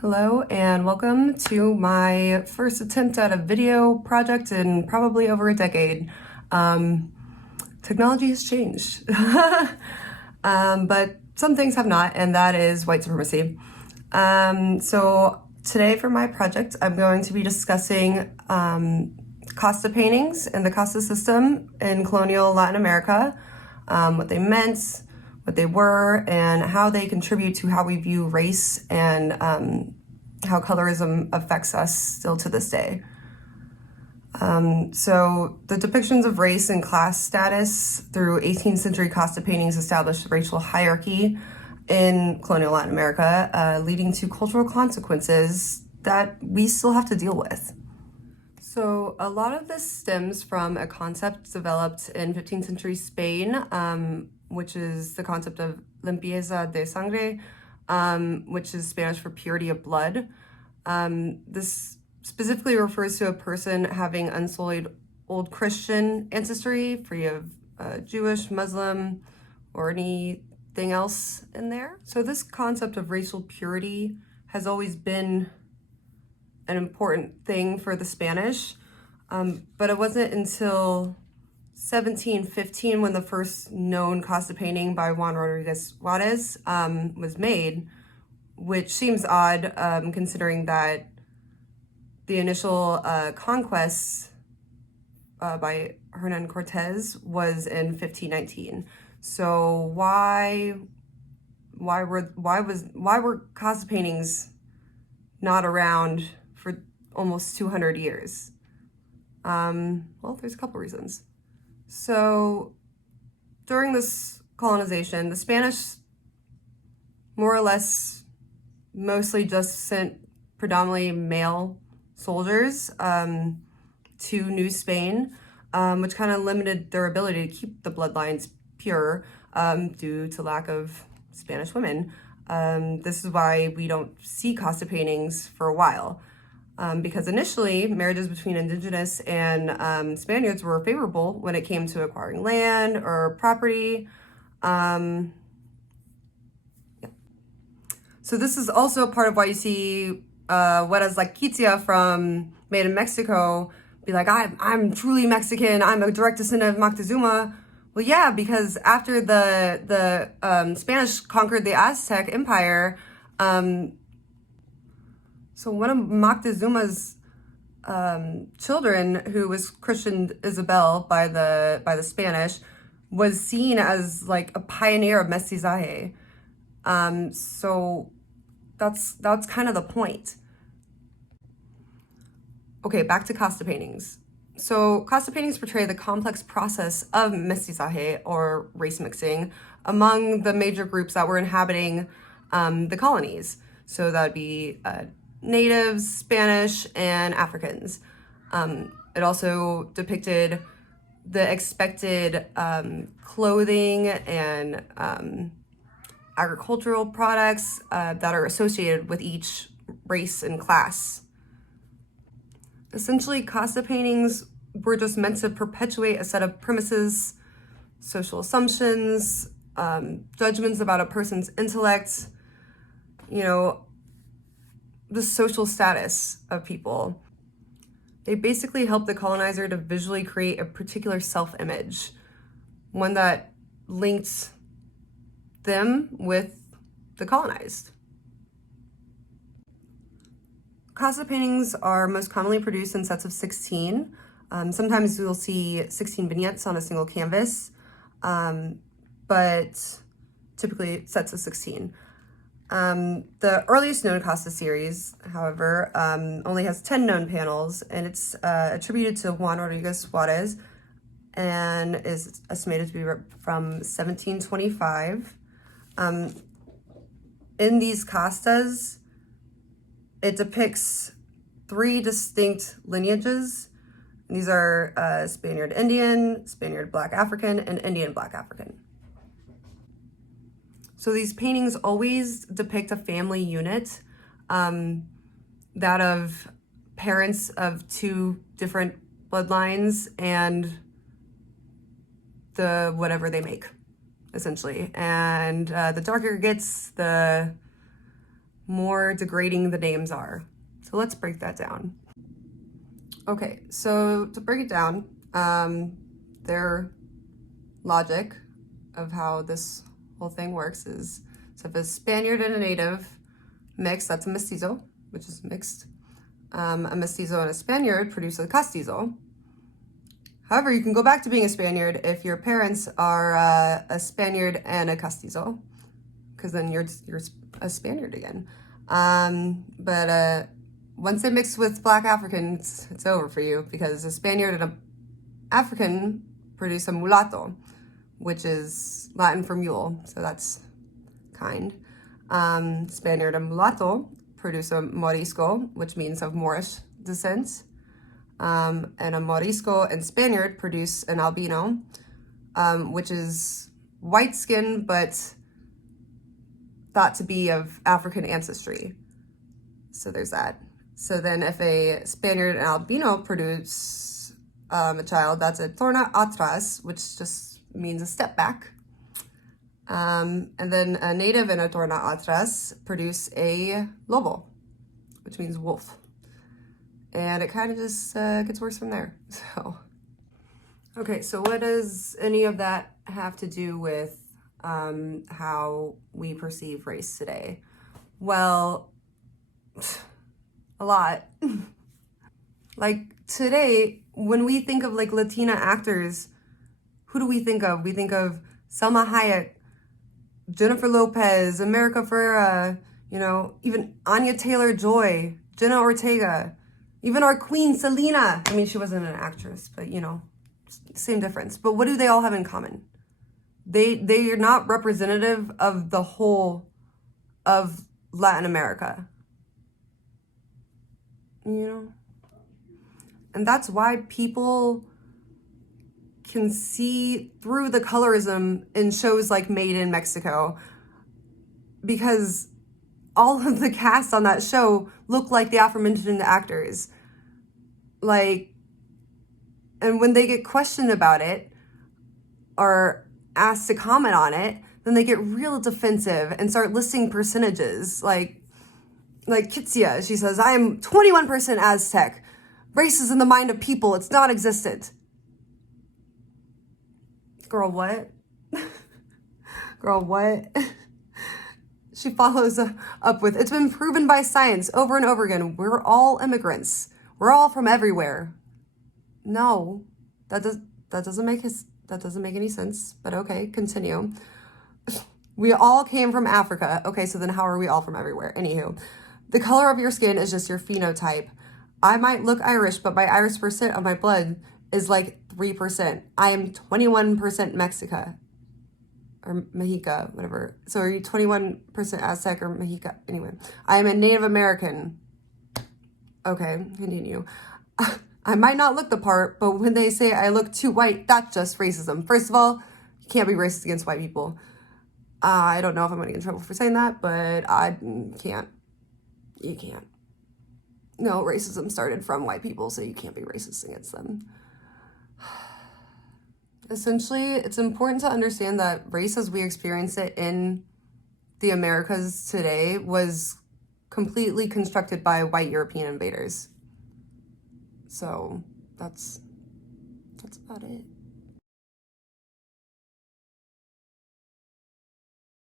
Hello and welcome to my first attempt at a video project in probably over a decade. Technology has changed, but some things have not, and that is white supremacy. So today for my project, I'm going to be discussing Casta paintings and the Casta system in colonial Latin America, what they meant, what they were, and how they contribute to how we view race and how colorism affects us still to this day. So the depictions of race and class status through 18th century Casta paintings established racial hierarchy in colonial Latin America, leading to cultural consequences that we still have to deal with. So a lot of this stems from a concept developed in 15th century Spain, which is the concept of limpieza de sangre, which is Spanish for purity of blood. This specifically refers to a person having unsullied old Christian ancestry, free of Jewish, Muslim, or anything else in there. So this concept of racial purity has always been an important thing for the Spanish, but it wasn't until 1715 when the first known Casta painting by Juan Rodriguez Juarez was made, which seems odd considering that the initial conquest by Hernan Cortez was in 1519. So why were Casta paintings not around for almost 200 years? Well, there's a couple reasons. So during this colonization, the Spanish more or less mostly just sent predominantly male soldiers to New Spain, which kind of limited their ability to keep the bloodlines pure due to lack of Spanish women. This is why we don't see Casta paintings for a while. Because initially, marriages between indigenous and Spaniards were favorable when it came to acquiring land or property. Yeah. So this is also part of why you see Hueras like Kitia from Made in Mexico be like, I'm truly Mexican, I'm a direct descendant of Moctezuma. Well, yeah, because after the Spanish conquered the Aztec Empire, so one of Moctezuma's children, who was christened Isabel by the Spanish, was seen as like a pioneer of mestizaje. So that's kind of the point. Okay, back to Casta paintings. So Casta paintings portray the complex process of mestizaje, or race mixing, among the major groups that were inhabiting the colonies. So that would be natives, Spanish, and Africans. It also depicted the expected clothing and agricultural products that are associated with each race and class. Essentially, Casta paintings were just meant to perpetuate a set of premises, social assumptions, judgments about a person's intellect, the social status of people. They basically help the colonizer to visually create a particular self-image, one that linked them with the colonized. Casta paintings are most commonly produced in sets of 16. Sometimes you'll see 16 vignettes on a single canvas, but typically sets of 16. The earliest known Casta series, however, only has 10 known panels, and it's attributed to Juan Rodriguez Juarez and is estimated to be from 1725. In these Castas, it depicts 3 distinct lineages. These are Spaniard Indian, Spaniard Black African, and Indian Black African. So these paintings always depict a family unit, that of parents of 2 different bloodlines and the whatever they make, essentially. And the darker it gets, the more degrading the names are. So let's break that down. Okay, so to break it down, their logic of how this whole thing works is, so if a Spaniard and a native mix, that's a mestizo, which is mixed. A mestizo and a Spaniard produce a castizo. However, you can go back to being a Spaniard if your parents are a Spaniard and a castizo, because then you're a Spaniard again. But once they mix with Black Africans, it's over for you, because a Spaniard and an African produce a mulatto, which is Latin for mule, so that's kind. Spaniard and mulatto produce a morisco, which means of Moorish descent. And a Morisco and Spaniard produce an albino, which is white skin, but thought to be of African ancestry. So there's that. So then if a Spaniard and albino produce a child, that's a torna atrás, which just means a step back. And then a native and a torna atrás produce a lobo, which means wolf. And it kind of just gets worse from there. So, okay, so what does any of that have to do with how we perceive race today? Well, a lot. Like today, when we think of like Latina actors, who do we think of? We think of Salma Hayek, Jennifer Lopez, America Ferrera, you know, even Anya Taylor-Joy, Jenna Ortega. Even our queen, Selena. I mean, she wasn't an actress, but, you know, same difference. But what do they all have in common? They are not representative of the whole of Latin America. You know? And that's why people can see through the colorism in shows like Made in Mexico, because all of the cast on that show look like the aforementioned actors. Like, and when they get questioned about it or asked to comment on it, then they get real defensive and start listing percentages. Like Kitsia, she says, I am 21% Aztec. Race is in the mind of people. It's non-existent. Girl, what? Girl, what? She follows up with, it's been proven by science over and over again. We're all immigrants. We're all from everywhere. No, that doesn't make any sense. But okay, continue. We all came from Africa. Okay, so then how are we all from everywhere? Anywho, the color of your skin is just your phenotype. I might look Irish, but my Irish percent of my blood is like 3%. I am 21% Mexica. Or Mexica, whatever. So are you 21% Aztec or Mexica? Anyway, I am a Native American. Okay, continue. I might not look the part, but when they say I look too white, that's just racism. First of all, you can't be racist against white people. I don't know if I'm going to get in trouble for saying that, but I can't. You can't. No, racism started from white people, so you can't be racist against them. Essentially, it's important to understand that race as we experience it in the Americas today was completely constructed by white European invaders. So that's about it.